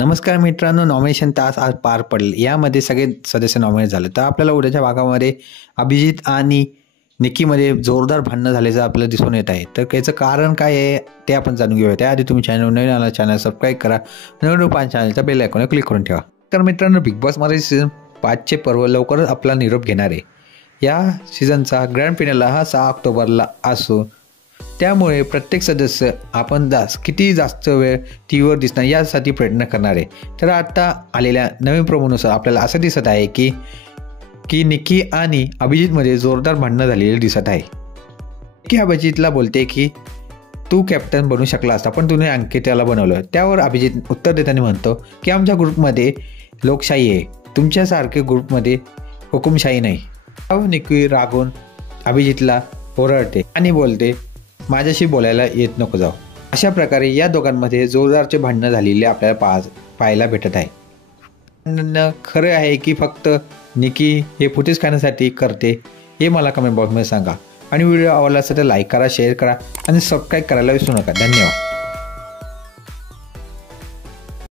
नमस्कार मित्रांनो, नॉमिनेशन तास आज पार पडले. यामध्ये सगळे सदस्य नॉमिनेट झाले. तर आपल्याला उद्याच्या भागामध्ये अभिजित आणि निकीमध्ये जोरदार भांडणं झाल्याचं आपल्याला दिसून येत आहे. तर याचं कारण काय आहे ते आपण जाणून घेऊया. त्याआधी तुम्ही नवीन आला चॅनल सबस्क्राईब करा, नवीन चॅनलचा बेल आयकॉनवर क्लिक करून ठेवा. तर मित्रांनो, बिग बॉस मराठी सीझन 5चे पर्व लवकरच आपला निरोप घेणार आहे. या सीझनचा ग्रँड फिनाले हा 6 ऑक्टोबरला असून त्यामुळे प्रत्येक सदस्य आपण किती जास्त वेळ टीव्हीवर दिसणार यासाठी प्रयत्न करणार आहे. तर आता आलेल्या नवीन प्रोमोनुसार आपल्याला असं दिसत आहे की निकी आणि अभिजितमध्ये जोरदार भांडणं झालेली दिसत आहे. निकी अभिजितला बोलते की तू कॅप्टन बनू शकला असता, पण तुम्ही अंकिताला बनवलं. त्यावर अभिजित उत्तर देताना म्हणतो की आमच्या ग्रुपमध्ये लोकशाही आहे, तुमच्यासारखे ग्रुपमध्ये हुकुमशाही नाही. निकी रागून अभिजितला ओरडते आणि बोलते माझ्याशी बोलायला येत नको जाऊ. अशा प्रकारे या दोघांमध्ये जोरदारचे भांडणं झालेले आपल्याला पाहायला भेटत आहे. खरं आहे की फक्त निकी हे फुटेज खाण्यासाठी करते हे मला कमेंट बॉक्समध्ये सांगा. आणि व्हिडिओ आवडला असेल तर लाईक करा, शेअर करा आणि सबस्क्राईब करायला विसरू नका. धन्यवाद.